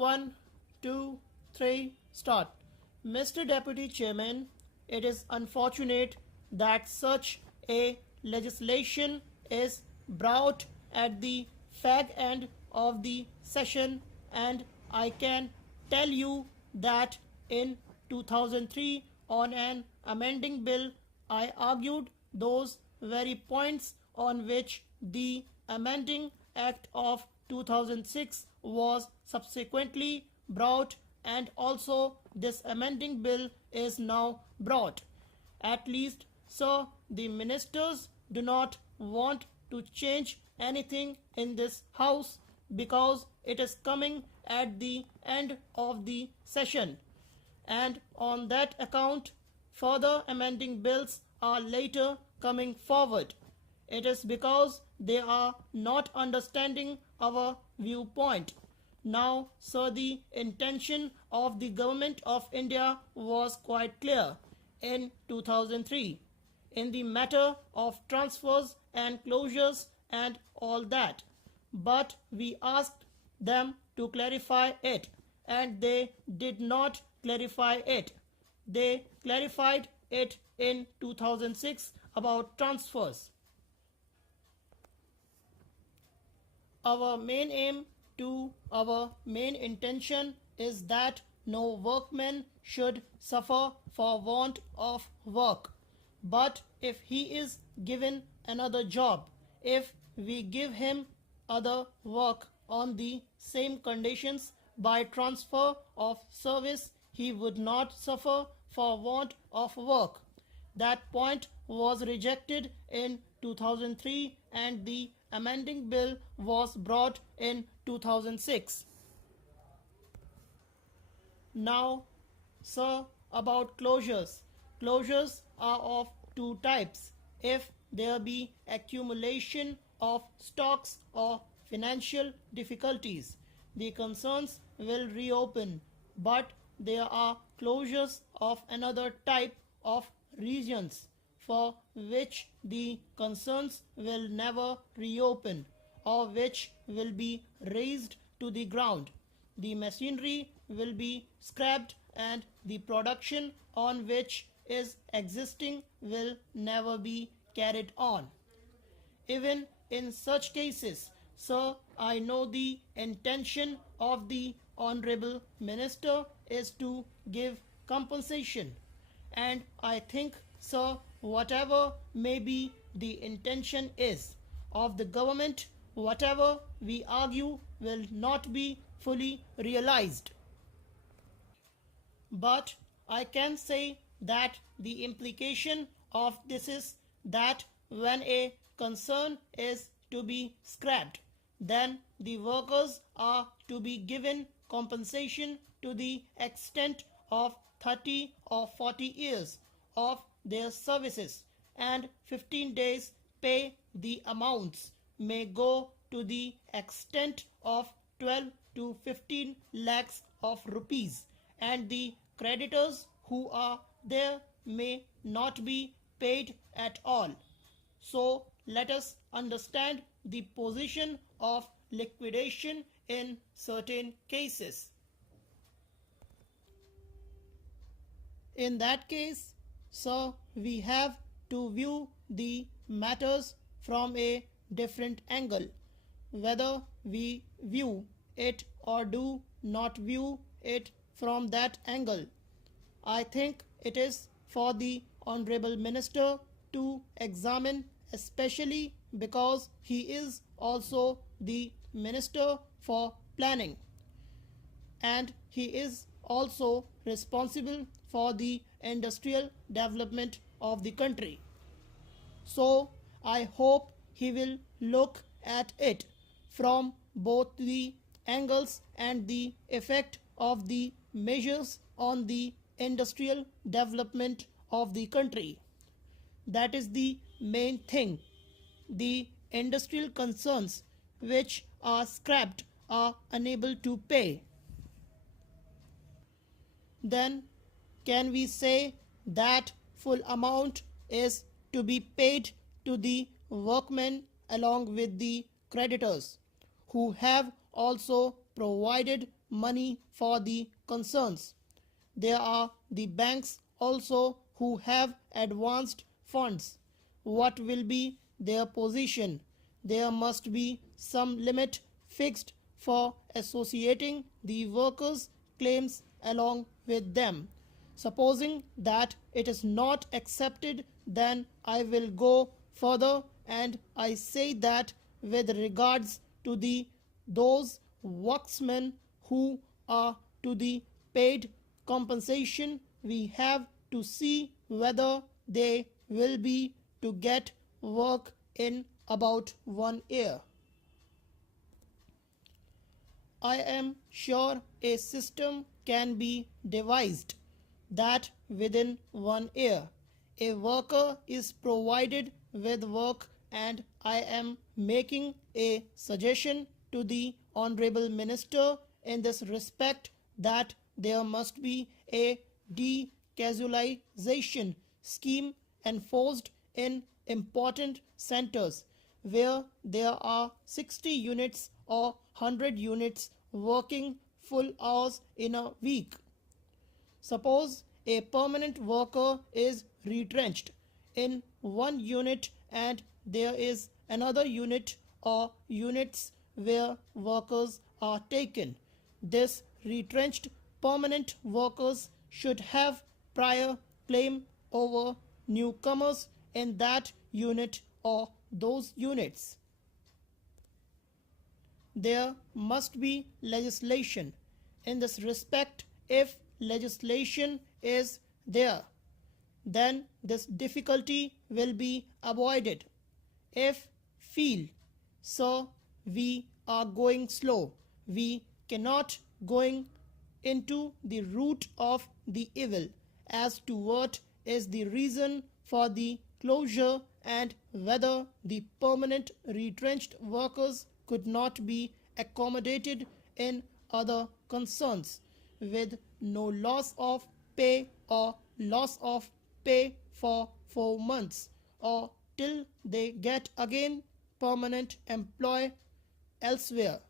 1, 2, 3, start. Mr. Deputy Chairman, it is unfortunate that such a legislation is brought at the fag end of the session, and I can tell you that in 2003 on an amending bill I argued those very points on which the amending act of 2006 was subsequently brought, and also this amending bill is now brought. At least, sir, the ministers do not want to change anything in this house because it is coming at the end of the session, and on that account further amending bills are later coming forward. It is because they are not understanding our viewpoint. Now, sir, the intention of the government of India was quite clear in 2003 in the matter of transfers and closures and all that. But we asked them to clarify it, and they did not clarify it. They clarified it in 2006 about transfers. Our main aim to our main intention is that no workman should suffer for want of work. But if he is given another job, if we give him other work on the same conditions by transfer of service, he would not suffer for want of work. That point was rejected in 2003 and the amending bill was brought in 2006. Now, sir, about closures. Closures are of two types. If there be accumulation of stocks or financial difficulties, the concerns will reopen, but there are closures of another type of regions for which the concerns will never reopen or which will be razed to the ground. The machinery will be scrapped and the production on which is existing will never be carried on. Even in such cases, sir, I know the intention of the Honorable Minister is to give compensation, and I think, sir, whatever may be the intention is of the government, whatever we argue will not be fully realized. But I can say that the implication of this is that when a concern is to be scrapped, then the workers are to be given compensation to the extent of 30 or 40 years of their services, and 15 days pay. The amounts may go to the extent of 12 to 15 lakhs of rupees, and the creditors who are there may not be paid at all. So let us understand the position of liquidation in certain cases. In that case, sir, we have to view the matters from a different angle. Whether we view it or do not view it from that angle, I think it is for the Honorable Minister to examine, especially because he is also the Minister for Planning, and he is also responsible for the industrial development of the country. So I hope he will look at it from both the angles and the effect of the measures on the industrial development of the country. That is the main thing. The industrial concerns which are scrapped are unable to pay. Then can we say that full amount is to be paid to the workmen along with the creditors who have also provided money for the concerns. There are the banks also who have advanced funds. What will be their position? There must be some limit fixed for associating the workers' claims along with them. Supposing that it is not accepted, then I will go further and I say that with regards to those worksmen who are to the paid compensation, we have to see whether they will be to get work in about 1 year. I am sure a system can be devised that within 1 year a worker is provided with work, and I am making a suggestion to the Honorable Minister in this respect that there must be a decasualization scheme enforced in important centers where there are 60 units or 100 units working full hours in a week. Suppose a permanent worker is retrenched in one unit and there is another unit or units where workers are taken. This retrenched permanent workers should have prior claim over newcomers in that unit or those units. There must be legislation in this respect. If legislation is there, then this difficulty will be avoided. If feel, so we are going slow, we cannot going into the root of the evil as to what is the reason for the closure and whether the permanent retrenched workers could not be accommodated in other concerns with no loss of pay or loss of pay for 4 months or till they get again permanent employ elsewhere.